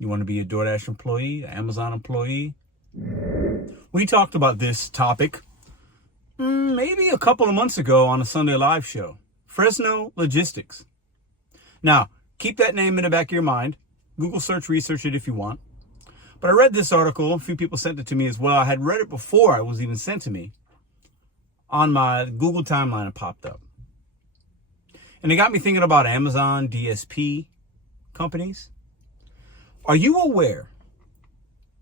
You want to be a DoorDash employee, an Amazon employee? We talked about this topic maybe a couple of months ago on a Sunday Live show. Fresno Logistics. Now, keep that name in the back of your mind. Google search, research it if you want. But I read this article. A few people sent it to me as well. I had read it before it was even sent to me. On my Google timeline, it popped up. And it got me thinking about Amazon, DSP companies. Are you aware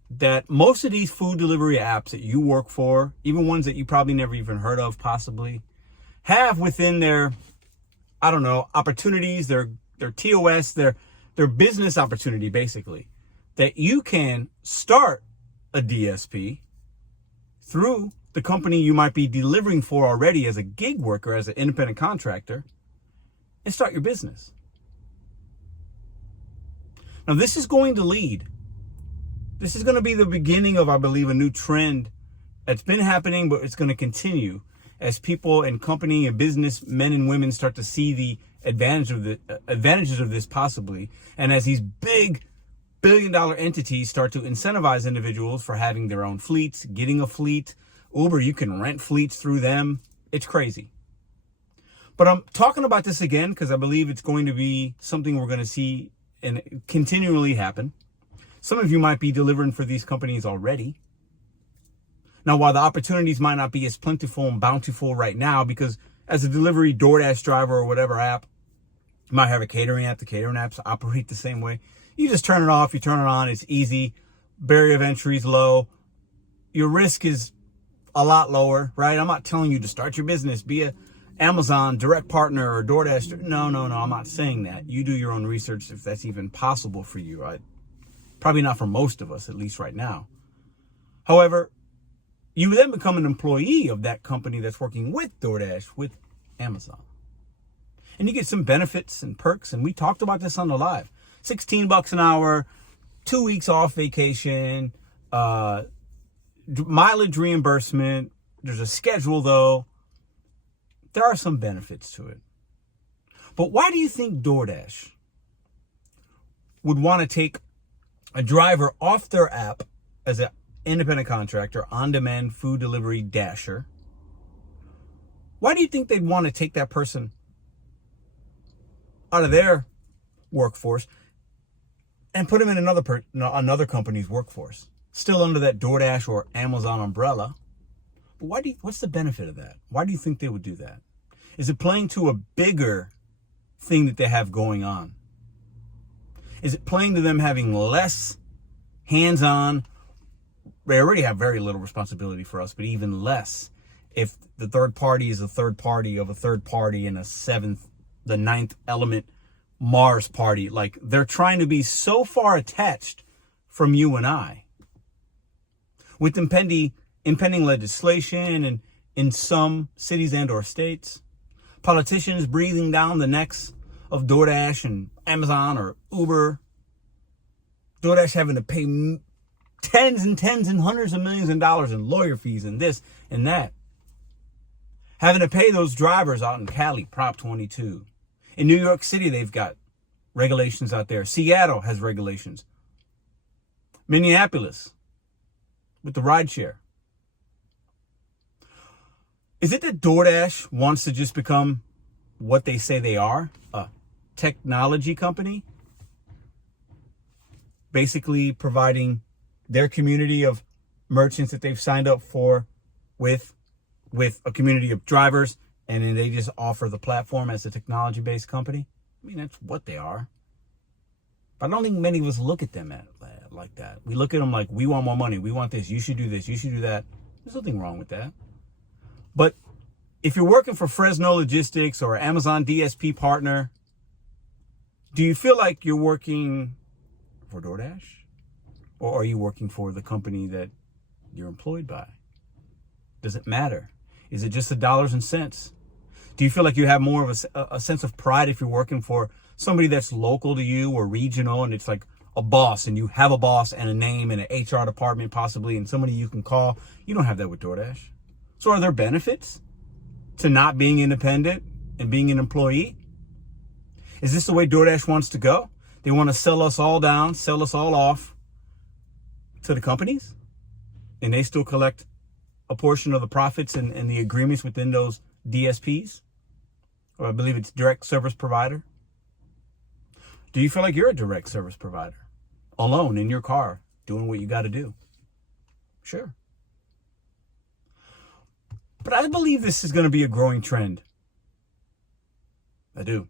that most of these food delivery apps that you work for, even ones that you probably never even heard of possibly, have within their, opportunities, their TOS, their business opportunity basically, that you can start a DSP through the company you might be delivering for already as a gig worker, as an independent contractor, and start your business. Now, this is going to be the beginning of, I believe, a new trend that's been happening, but it's going to continue as people and company and business men and women start to see the advantages of this possibly. And as these big billion-dollar entities start to incentivize individuals for having their own fleets, getting a fleet. Uber, you can rent fleets through them. It's crazy. But I'm talking about this again because I believe it's going to be something we're going to see and continually happen. Some of you might be delivering for these companies already. Now, while the opportunities might not be as plentiful and bountiful right now, because as a delivery DoorDash driver or whatever app, you might have a catering app. The catering apps operate the same way. You just turn it off, you turn it on, it's easy. Barrier of entry is low. Your risk is a lot lower, right? I'm not telling you to start your business, be a Amazon direct partner or DoorDash. No, I'm not saying that. You do your own research if that's even possible for you, right? Probably not for most of us, at least right now. However, you then become an employee of that company that's working with DoorDash, with Amazon. And you get some benefits and perks, and we talked about this on the live. $16 an hour, 2 weeks off vacation, mileage reimbursement. There's a schedule, though. There are some benefits to it. But why do you think DoorDash would want to take a driver off their app as an independent contractor, on-demand food delivery dasher? Why do you think they'd want to take that person out of their workforce and put them in another company's workforce, still under that DoorDash or Amazon umbrella? But what's the benefit of that? Why do you think they would do that? Is it playing to a bigger thing that they have going on? Is it playing to them having less hands-on? They already have very little responsibility for us, but even less if the third party is a third party of a third party and the ninth element Mars party. Like, they're trying to be so far attached from you and I. With impending legislation and in some cities and or states, politicians breathing down the necks of DoorDash and Amazon or Uber, DoorDash having to pay tens and hundreds of millions of dollars in lawyer fees and this and that. Having to pay those drivers out in Cali, Prop 22. In New York City, they've got regulations out there. Seattle has regulations. Minneapolis with the rideshare. Is it that DoorDash wants to just become what they say they are? A technology company? Basically providing their community of merchants that they've signed up for with a community of drivers, and then they just offer the platform as a technology-based company? I mean, that's what they are. But I don't think many of us look at them like that. We look at them like, we want more money. We want this. You should do this. You should do that. There's nothing wrong with that. But if you're working for Fresno Logistics or Amazon DSP partner, do you feel like you're working for DoorDash? Or are you working for the company that you're employed by? Does it matter? Is it just the dollars and cents? Do you feel like you have more of a sense of pride if you're working for somebody that's local to you or regional, and it's like a boss, and you have a boss and a name and an HR department possibly and somebody you can call? You don't have that with DoorDash. So are there benefits to not being independent and being an employee? Is this the way DoorDash wants to go? They want to sell us all down, sell us all off to the companies, and they still collect a portion of the profits and the agreements within those DSPs, or I believe it's direct service provider. Do you feel like you're a direct service provider, alone in your car, doing what you got to do? Sure. But I believe this is going to be a growing trend. I do.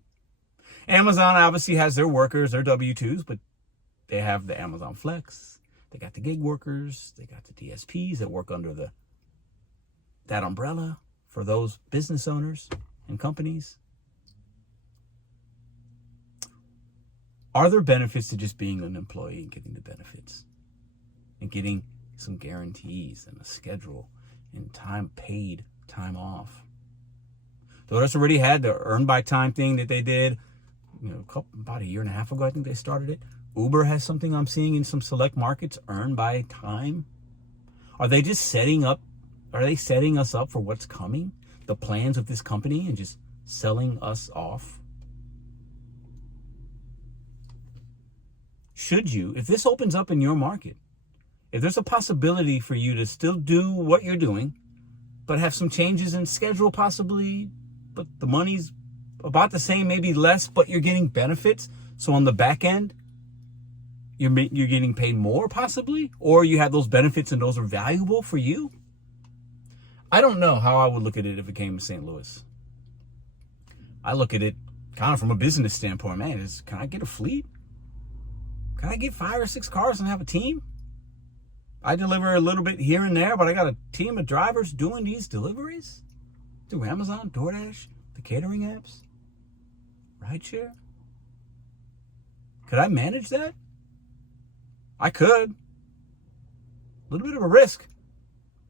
Amazon obviously has their workers, their W-2s, but they have the Amazon Flex. They got the gig workers. They got the DSPs that work under that umbrella for those business owners and companies. Are there benefits to just being an employee and getting the benefits and getting some guarantees and a schedule and paid time off? DoorDash already had the earn by time thing that they did, about a year and a half ago. I think they started it. Uber has something I'm seeing in some select markets, earn by time. Are they just setting us up for what's coming? The plans of this company and just selling us off? Should you, if this opens up in your market, if there's a possibility for you to still do what you're doing, but have some changes in schedule possibly, but the money's about the same, maybe less, but you're getting benefits. So on the back end, you're getting paid more possibly, or you have those benefits and those are valuable for you. I don't know how I would look at it if it came to St. Louis. I look at it kind of from a business standpoint. Man, can I get a fleet? Can I get 5 or 6 cars and have a team? I deliver a little bit here and there, but I got a team of drivers doing these deliveries through Amazon, DoorDash, the catering apps, rideshare. Could I manage that? I could. A little bit of a risk.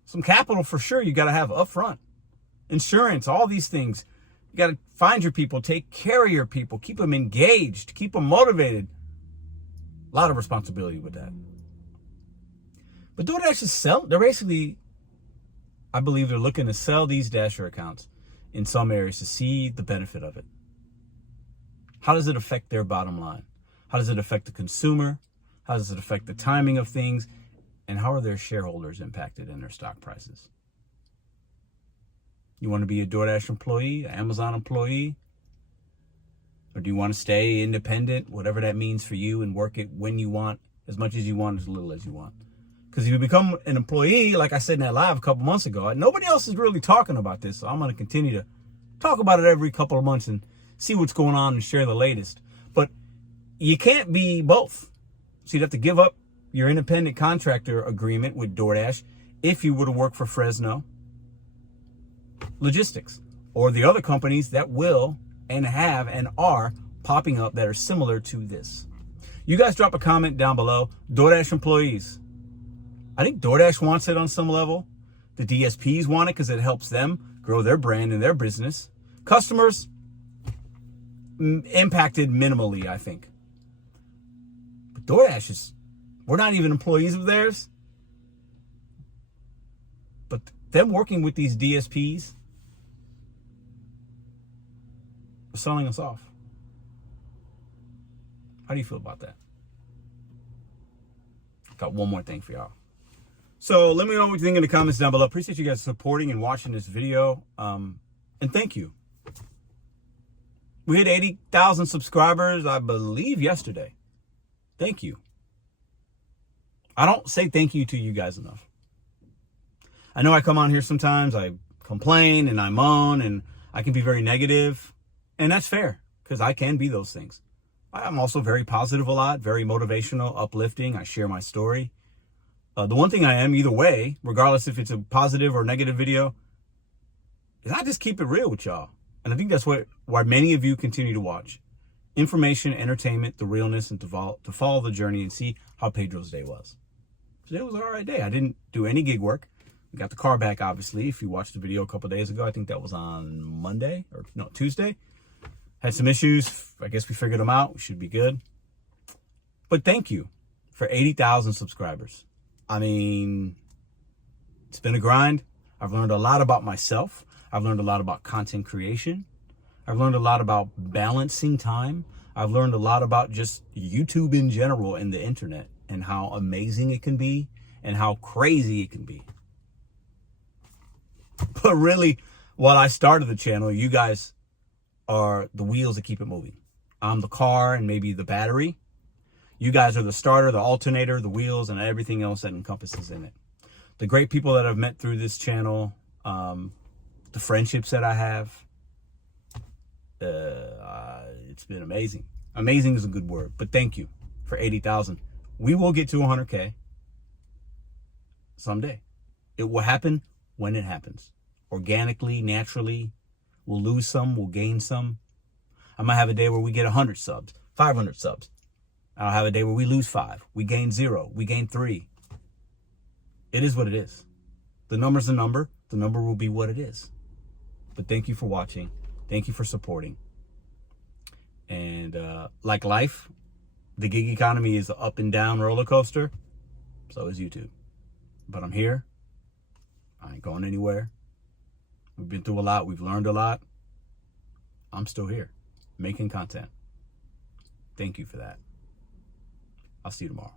Some capital for sure you got to have up front. Insurance, all these things. You got to find your people, take care of your people, keep them engaged, keep them motivated. A lot of responsibility with that. But DoorDash is they're basically, I believe they're looking to sell these Dasher accounts in some areas to see the benefit of it. How does it affect their bottom line? How does it affect the consumer? How does it affect the timing of things? And how are their shareholders impacted in their stock prices? You want to be a DoorDash employee, an Amazon employee? Or do you want to stay independent, whatever that means for you, and work it when you want, as much as you want, as little as you want? Because if you become an employee, like I said in that live a couple months ago, nobody else is really talking about this. So I'm going to continue to talk about it every couple of months and see what's going on and share the latest. But you can't be both. So you'd have to give up your independent contractor agreement with DoorDash if you were to work for Fresno Logistics or the other companies that will and have and are popping up that are similar to this. You guys drop a comment down below. DoorDash employees. I think DoorDash wants it on some level. The DSPs want it because it helps them grow their brand and their business. Customers, impacted minimally, I think. But DoorDash we're not even employees of theirs. But them working with these DSPs are selling us off. How do you feel about that? Got one more thing for y'all. So let me know what you think in the comments down below. Appreciate you guys supporting and watching this video. And thank you. We hit 80,000 subscribers, I believe, yesterday. Thank you. I don't say thank you to you guys enough. I know I come on here sometimes, I complain and I moan and I can be very negative. And that's fair, because I can be those things. I'm also very positive a lot, very motivational, uplifting. I share my story. The one thing I am either way, regardless if it's a positive or negative video, is I just keep it real with y'all. And I think that's why many of you continue to watch. Information, entertainment, the realness, and to follow the journey and see how Pedro's day was. Today was an all right day. I didn't do any gig work. We got the car back, obviously. If you watched the video a couple days ago, I think that was on Tuesday. Had some issues. I guess we figured them out. We should be good. But thank you for 80,000 subscribers. I mean, it's been a grind. I've learned a lot about myself. I've learned a lot about content creation. I've learned a lot about balancing time. I've learned a lot about just YouTube in general and the internet and how amazing it can be and how crazy it can be. But really, while I started the channel, you guys are the wheels that keep it moving. I'm the car and maybe the battery. You guys are the starter, the alternator, the wheels, and everything else that encompasses in it. The great people that I've met through this channel, the friendships that I have, it's been amazing. Amazing is a good word, but thank you for 80,000. We will get to 100K someday. It will happen when it happens. Organically, naturally. We'll lose some, we'll gain some. I might have a day where we get 100 subs, 500 subs. I'll have a day where we lose 5, we gain 0, we gain 3. It is what it is. The number's a number. The number will be what it is. But thank you for watching. Thank you for supporting. And like life, the gig economy is an up and down roller coaster. So is YouTube. But I'm here. I ain't going anywhere. We've been through a lot. We've learned a lot. I'm still here, making content. Thank you for that. I'll see you tomorrow.